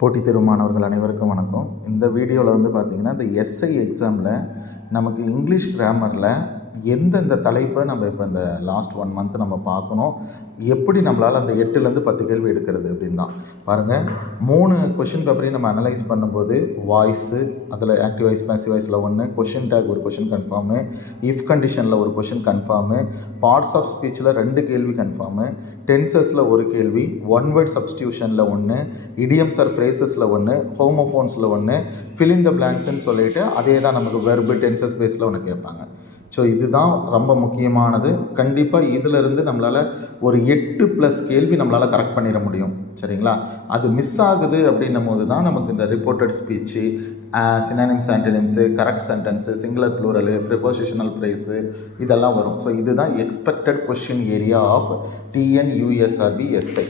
போட்டித் தேர்வு மாணவர்கள் அனைவருக்கும் வணக்கம். இந்த வீடியோவில் வந்து பார்த்திங்கன்னா, இந்த எஸ்ஐ எக்ஸாமில் நமக்கு இங்கிலீஷ் கிராமரில் எந்தெந்த தலைப்பை நம்ம இப்போ இந்த லாஸ்ட் 1 மந்த் நம்ம பார்க்கணும், எப்படி நம்மளால் அந்த 8லேருந்து 10 கேள்வி எடுக்கிறது அப்படின்னு தான். பாருங்கள், 3 கொஷின் பேப்பரையும் நம்ம அனலைஸ் பண்ணும்போது வாய்ஸு, அதில் ஆக்டிவ் வாய்ஸ் பேசிவ் வாய்ஸில் 1, கொஷின் டேக் ஒரு கொஷின் கன்ஃபார்மு, இஃப் கண்டிஷனில் ஒரு கொஷின் கன்ஃபார்மு, பார்ட்ஸ் ஆஃப் ஸ்பீச்சில் 2 கேள்வி கன்ஃபார்மு, டென்சஸில் ஒரு கேள்வி, ஒன் வேர்ட் சப்ஸ்டியூஷனில் 1, இடியம்ஸ் ஆர் ஃப்ரேசஸில் 1, ஹோமோஃபோன்ஸில் 1, ஃபில் இன் த பிளாங்க்ஸ்ன்னு சொல்லிவிட்டு அதே தான் நமக்கு வெர்பு டென்சஸ் பேஸில் ஒன்று கேட்பாங்க. ஸோ இதுதான் ரொம்ப முக்கியமானது. கண்டிப்பாக இதிலிருந்து நம்மளால் ஒரு 8+ கேள்வி நம்மளால் கரெக்ட் பண்ணிட முடியும். சரிங்களா? அது மிஸ் ஆகுது அப்படின்னும் போது தான் நமக்கு இந்த reported speech, synonyms antonyms, correct sentence, singular plural, prepositional phrase இதெல்லாம் வரும். ஸோ இதுதான் expected question area of TNUSRB SI.